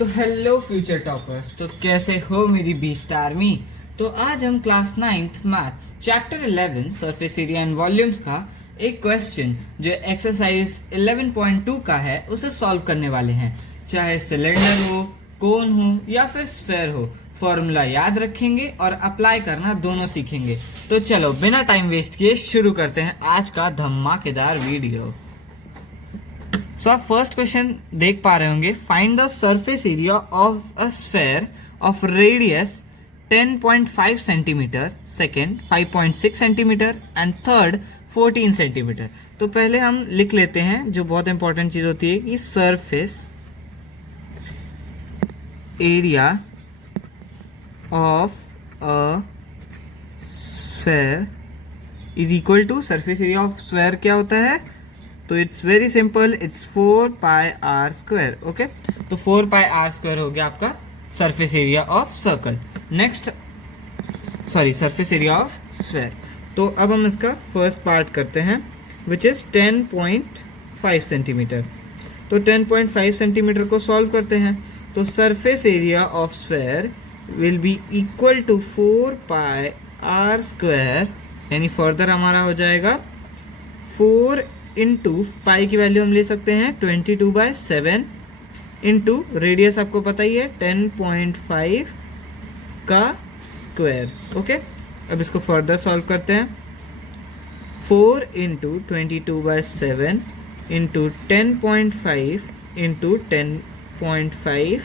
तो hello future toppers, तो कैसे हो मेरी बीस्ट आर्मी। तो आज हम class 9th maths chapter 11 surface area and volumes का एक क्वेश्चन जो एक्सरसाइज 11.2 का है उसे सॉल्व करने वाले हैं। चाहे सिलेंडर हो, कोन हो या फिर स्फेयर हो, फॉर्मूला याद रखेंगे और अप्लाई करना दोनों सीखेंगे। तो चलो बिना टाइम वेस्ट किए शुरू करते हैं आज का धमाकेदार वीडियो। सो आप फर्स्ट क्वेश्चन देख पा रहे होंगे, find the surface area of a sphere of radius 10.5 centimetre, second 5.6 centimetre and third 14 centimetre. तो पहले हम लिख लेते हैं जो बहुत इंपॉर्टेंट चीज होती है कि surface area of a sphere is equal to surface area of sphere क्या होता है, तो it's very simple, it's 4 pi r square. Okay, तो 4 पाई आर स्क्वायर हो गया आपका surface area of circle. Next surface area of sphere. तो अब हम इसका फर्स्ट पार्ट करते हैं विच इज 10.5 सेंटीमीटर। तो 10.5 सेंटीमीटर को सॉल्व करते हैं। तो surface area of sphere will be equal to 4 pi r square, यानी फर्दर हमारा हो जाएगा 4 इंटू पाई की वैल्यू हम ले सकते हैं 22/7 इंटू रेडियस आपको पता ही है 10.5 का स्क्वायर। ओके, अब इसको फर्दर सॉल्व करते हैं। 4 इंटू 22/7 इंटू 10.5 इंटू 10.5,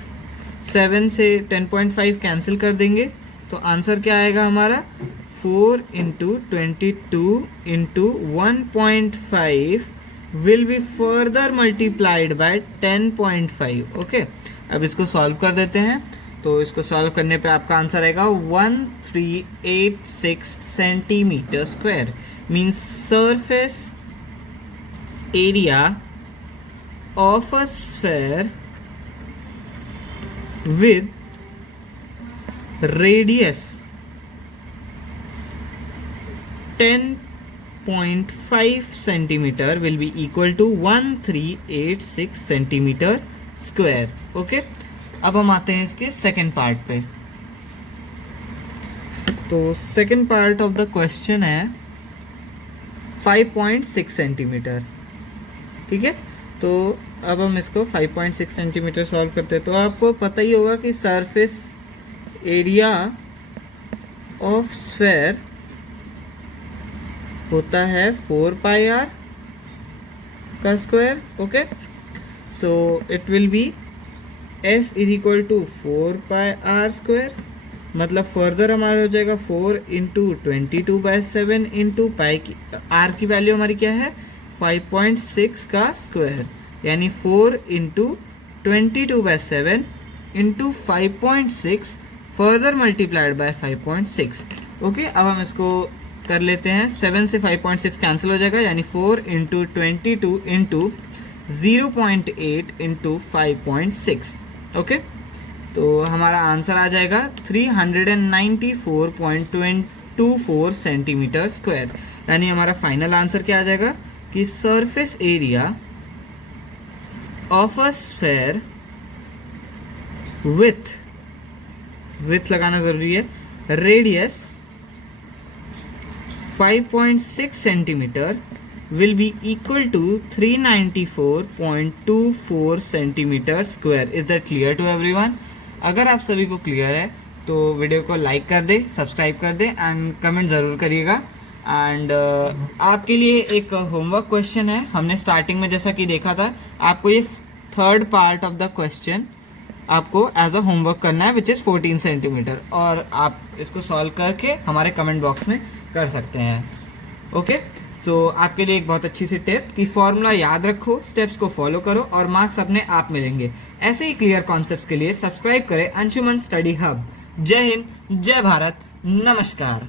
7 से 10.5 कैंसिल कर देंगे तो आंसर क्या आएगा हमारा 4 into 22 into 1.5 will be further multiplied by 10.5। Okay, अब इसको सॉल्व कर देते हैं। तो इसको सॉल्व करने पे आपका आंसर आएगा 1386 centimetre square. Means surface area of a sphere with radius 10.5 centimetre will be equal to 1386 centimetre square. Okay, अब हम आते हैं इसके सेकेंड पार्ट पे। तो second part of the question है 5.6 सेंटीमीटर। ठीक है, तो अब हम इसको 5.6 सेंटीमीटर सॉल्व करते हैं। तो आपको पता ही होगा कि सरफेस एरिया ऑफ स्फेयर होता है 4 पाई आर का square. Okay, so it will be S is equal to 4 pi r square. मतलब फर्दर हमारा हो जाएगा 4 इंटू 22/7 इंटू पाई की आर की वैल्यू हमारी क्या है 5.6 का स्क्वायर, यानी 4 into 22/7 into 5.6 further multiplied by 5.6। Okay, अब हम इसको कर लेते हैं। 7 से 5.6 कैंसिल हो जाएगा, यानी 4 इंटू 22 इंटू 0.8 इंटू 5.6। ओके, तो हमारा आंसर आ जाएगा 394.24 सेंटीमीटर स्क्वायर। यानी हमारा फाइनल आंसर क्या आ जाएगा कि surface area of a sphere with लगाना जरूरी है, radius 5.6 centimetre will be equal to 394.24 centimetre square. Is that clear to everyone? अगर आप सभी को क्लियर है तो वीडियो को लाइक कर दे, सब्सक्राइब कर दे एंड कमेंट ज़रूर करिएगा। एंड आपके लिए एक होमवर्क क्वेश्चन है। हमने स्टार्टिंग में जैसा कि देखा था, आपको ये third part of the question आपको एज अ होमवर्क करना है विच इज़ 14 सेंटीमीटर, और आप इसको सॉल्व करके हमारे कमेंट बॉक्स में कर सकते हैं। ओके, सो आपके लिए एक बहुत अच्छी सी टिप कि फॉर्मूला याद रखो, स्टेप्स को फॉलो करो और मार्क्स अपने आप मिलेंगे। ऐसे ही क्लियर कॉन्सेप्ट्स के लिए सब्सक्राइब करें अंशुमन स्टडी हब। जय हिंद, जय भारत, नमस्कार।